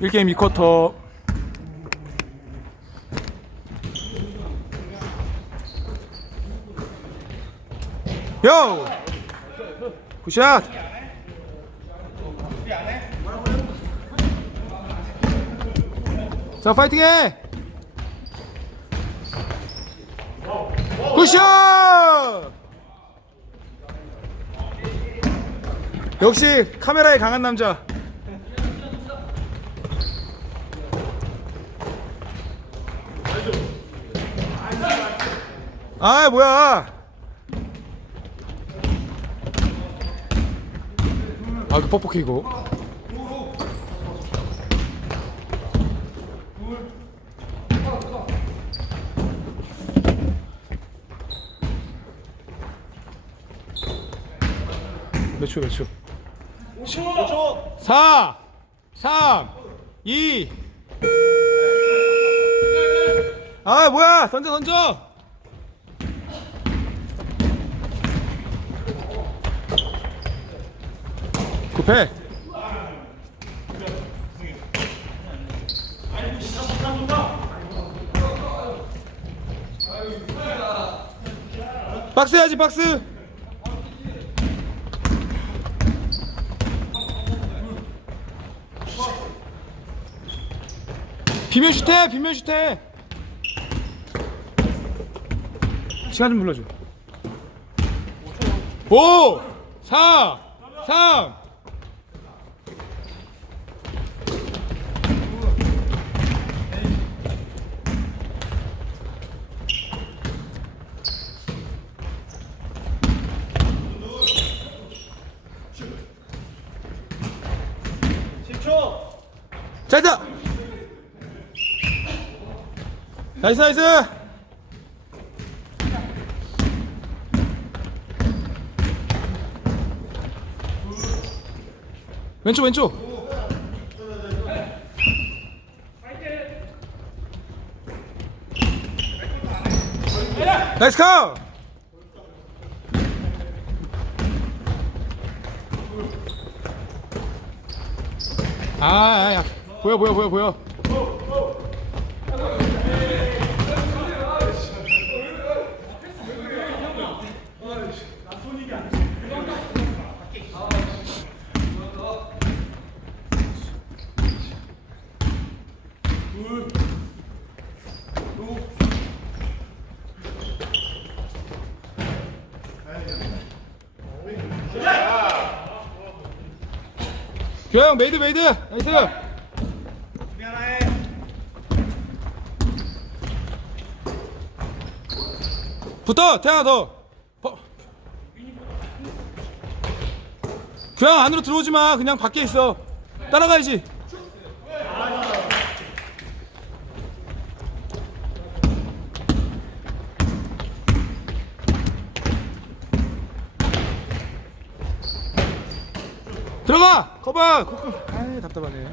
1게임 2쿼터 요! 굿샷! 자 파이팅해! 굿샷! 역시 카메라에 강한 남자 아 뭐야 아그 뻑뻑해 이거 몇 초, 몇 초? 5초. 4, 3, 2. 아, 뭐야? 던져, 던져. 급해. 박스 해야지, 박스. 비면 슈트해 비면 슈트해 시간 좀 불러줘 5 4 3 자, 있다! 나이스, 나이스! 왼쪽, 왼쪽! 나이스 카! 아, 아, 야. 보여, 보여, 보여, 보여. 교영 메이드 메이드 나이스 붙어 태양아 더. 버- 교양 안으로 들어오지 마. 그냥 밖에 있어. 따라가야지. 들어가! 거봐! 코코 아이 답답하네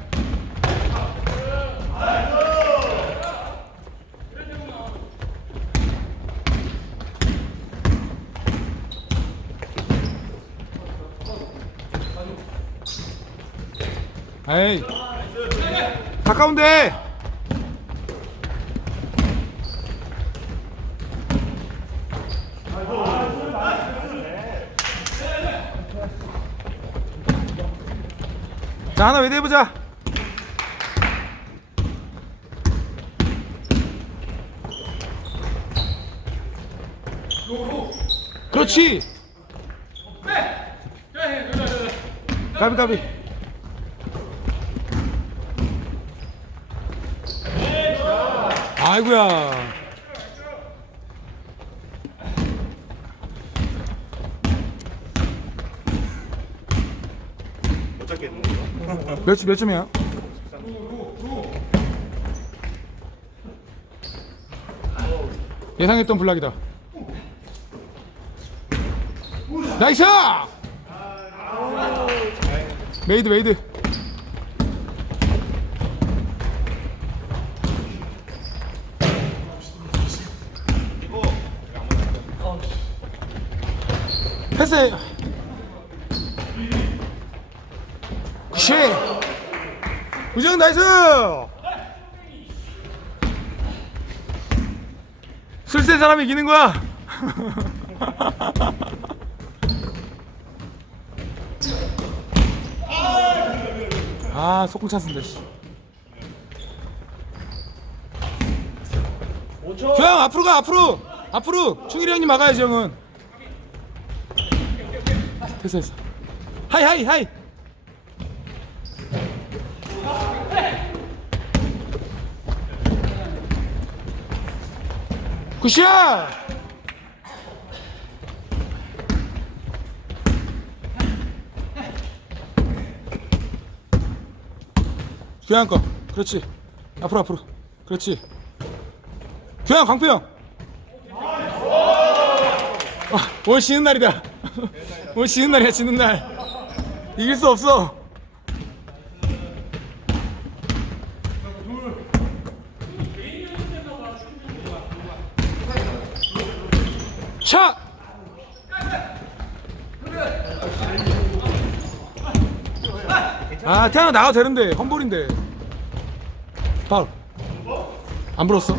에이. 가까운데. 자 하나 외대 해보자. 그렇지. 가비 가비 아이고야 몇, 점- 몇 점이야? 예상했던 블락이다. 나이스! 메이드 메이드. 패스. 굿. 우정 나이스 술센 사람이 이기는 거야 아 속공 씨. 조영 앞으로 가 앞으로 앞으로 충일이 형님 막아야지 형은 됐어 됐어 하이 하이 하이! 굿샷! 교양 거. 그렇지. 앞으로 앞으로. 그렇지. 교양 광표 형. 아, 오늘 쉬는 날이다 오늘 쉬는 날이야 쉬는 날. 이길 수 없어. 차! 아 태양 나가도 되는데. 험볼인데. 파울 안 불었어? 아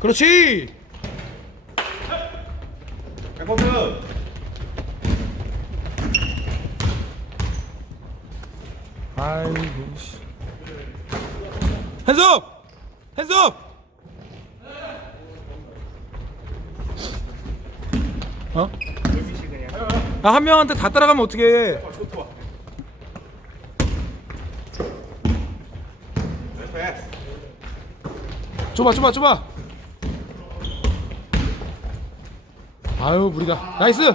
그렇지. 백퍼트. 아이고 씨. 핸즈업 핸즈업 어? 아, 한 명한테 다 따라가면 어떡해 패스. 좁아 좁아 좁아 아유 무리다 나이스!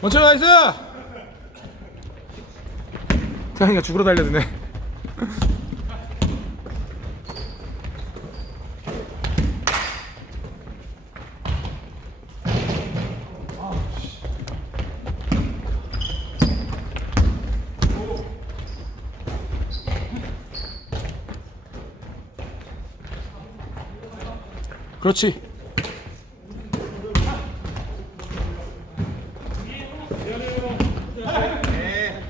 원철 나이스! 태양이가 죽으러 달려드네 그렇지.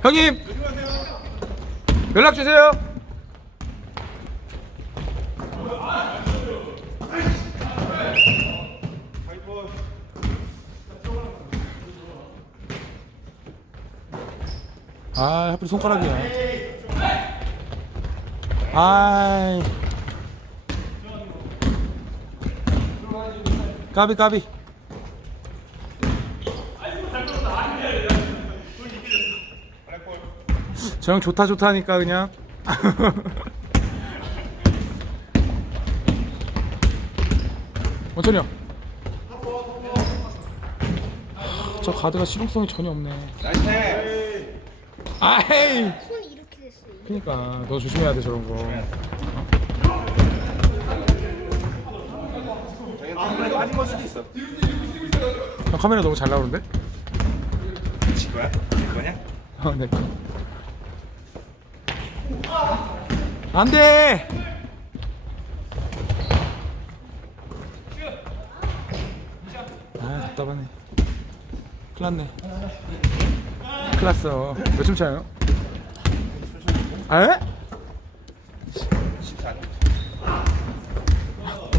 형님 연락 주세요. 아 하필 손가락이야. 아 까비 까비 저 형 좋다 좋다 하니까 그냥 원천이 형. 저 가드가 실용성이 전혀 없네. 나이스. 아이. 손이 이렇게 됐어요. 그니까 너 조심해야 돼 저런 거. 아무래도 아닌 걸 수도 있어. 형 카메라 너무 잘 나오는데? 질 거야? 질 거냐? 어, 네. 안 돼! 아, 답답하네. 큰일 났네. 큰일 났어. 몇점 차요? 에?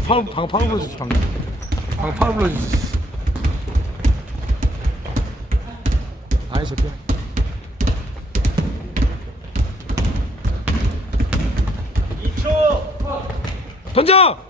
방금 방금 방금 불러줬지 방금. 방금 방금 불러줬지. 아이 새끼야 던져!